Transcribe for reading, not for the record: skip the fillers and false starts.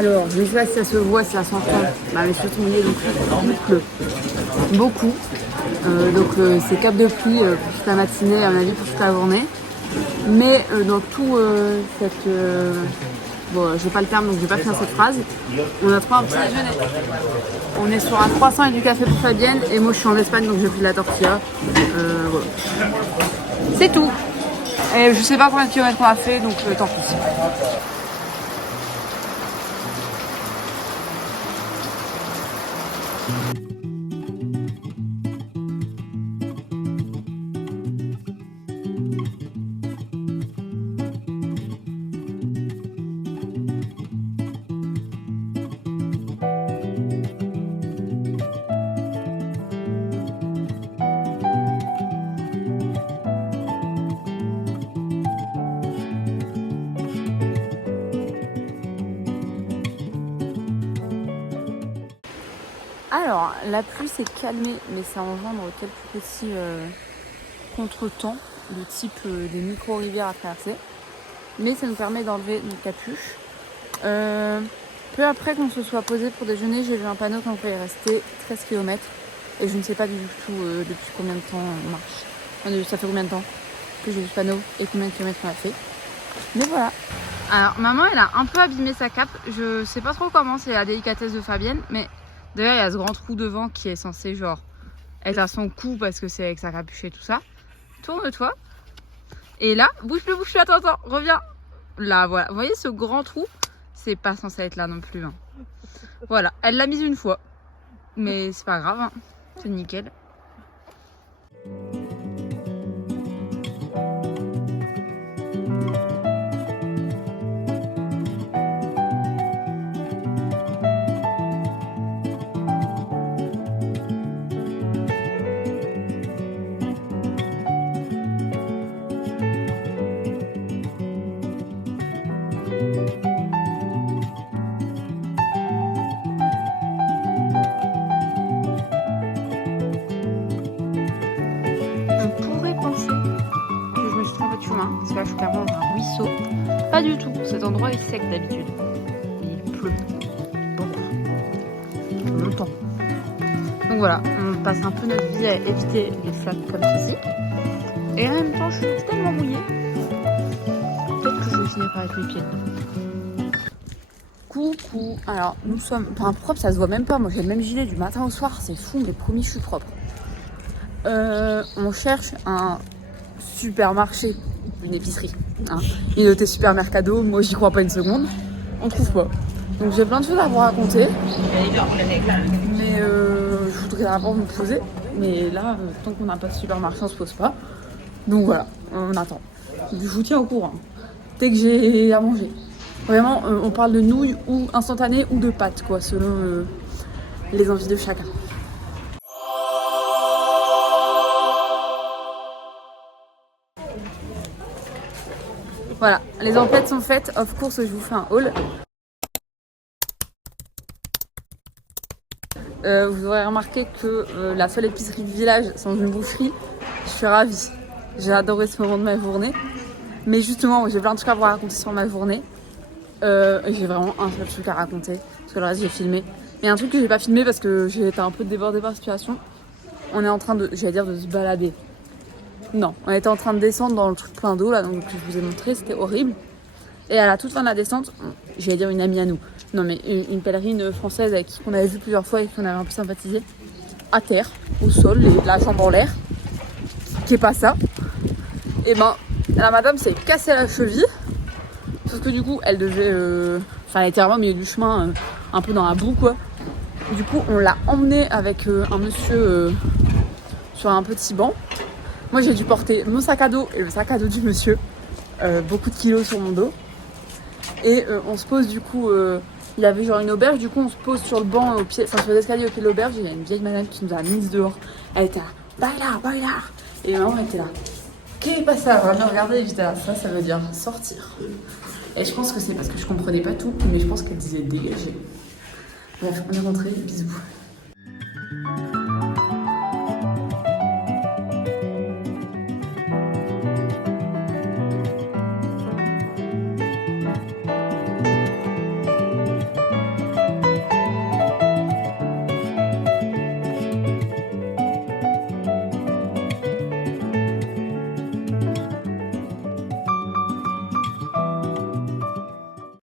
Alors, je ne sais pas si ça se voit, si ça s'entend. Bah, mais surtout mouillé, donc il pleut. Beaucoup. C'est cap de pluie pour toute la matinée, à mon avis, pour toute la journée. Mais dans tout cette... bon, j'ai pas le terme, donc je vais pas finir cette phrase. On a trouvé un petit déjeuner. On est sur un croissant et du café pour Fabienne. Et moi, je suis en Espagne, donc j'ai pris de la tortilla. Voilà. C'est tout. Et je sais pas combien de kilomètres on a fait, donc tant pis. Alors, la pluie s'est calmée, mais ça engendre quelques petits contretemps de type des micro-rivières à traverser. Mais ça nous permet d'enlever notre capuche. Peu après qu'on se soit posé pour déjeuner, j'ai vu un panneau qu'on pouvait rester 13 km. Et je ne sais pas du tout depuis combien de temps on marche. Enfin, ça fait combien de temps que j'ai vu ce panneau et combien de kilomètres on a fait. Mais voilà. Alors, maman, elle a un peu abîmé sa cape. Je sais pas trop comment, c'est la délicatesse de Fabienne, mais... D'ailleurs, il y a ce grand trou devant qui est censé genre être à son cou parce que c'est avec sa capuche et tout ça. Tourne-toi. Et là, bouge-le, attends, reviens. Là, voilà. Vous voyez ce grand trou? C'est pas censé être là non plus. Hein. Voilà, elle l'a mise une fois. Mais c'est pas grave, hein. C'est nickel. Parce que là je suis clairement dans un ruisseau. Pas du tout, cet endroit est sec d'habitude. Il pleut beaucoup. Longtemps. Donc voilà, on passe un peu notre vie à éviter les flaques comme ceci. Et en même temps je suis tellement mouillée. Peut-être que je vais finir par être mes pieds. Coucou. Alors nous sommes... Enfin propre ça se voit même pas, moi j'ai le même gilet du matin au soir, c'est fou mais promis je suis propre. On cherche un supermarché. Une épicerie. Hein. Il notait supermercado, moi j'y crois pas une seconde. On trouve pas. Donc j'ai plein de choses à vous raconter. Mais je voudrais d'abord me poser. Mais là, tant qu'on n'a pas de supermarché, on se pose pas. Donc voilà, on attend. Je vous tiens au courant. Dès que j'ai à manger. Vraiment, on parle de nouilles ou instantanées ou de pâtes, quoi, selon les envies de chacun. Voilà, les emplettes sont faites. Of course, je vous fais un haul. Vous aurez remarqué que la seule épicerie du village, c'est dans une boucherie. Je suis ravie. J'ai adoré ce moment de ma journée. Mais justement, j'ai plein de trucs à vous raconter sur ma journée. J'ai vraiment un seul truc à raconter. Parce que le reste, j'ai filmé. Mais un truc que j'ai pas filmé parce que j'ai été un peu débordée par la situation. On est en train de, j'allais dire, de se balader. Non, on était en train de descendre dans le truc plein d'eau là, donc je vous ai montré, c'était horrible. Et à la toute fin de la descente, j'allais dire une amie à nous, non mais une pèlerine française avec qui on avait vu plusieurs fois et qu'on avait un peu sympathisé, à terre, au sol, la jambe en l'air, qui est pas ça. Et ben, la madame s'est cassée la cheville, sauf que du coup, elle devait, enfin elle était vraiment au milieu du chemin, un peu dans la boue quoi. Du coup, on l'a emmenée avec un monsieur sur un petit banc. Moi j'ai dû porter mon sac à dos et le sac à dos du monsieur, beaucoup de kilos sur mon dos. Et on se pose du coup, il y avait genre une auberge, du coup on se pose sur le banc au pied, enfin sur l'escalier au pied de l'auberge, il y a une vieille madame qui nous a mis dehors. Elle était là, bailar. Et maman était là, qu'est-ce que ça va bien regarder, et j'étais là, ça veut dire sortir. Et je pense que c'est parce que je comprenais pas tout, mais je pense qu'elle disait dégager. Bref, on est rentrés, bisous.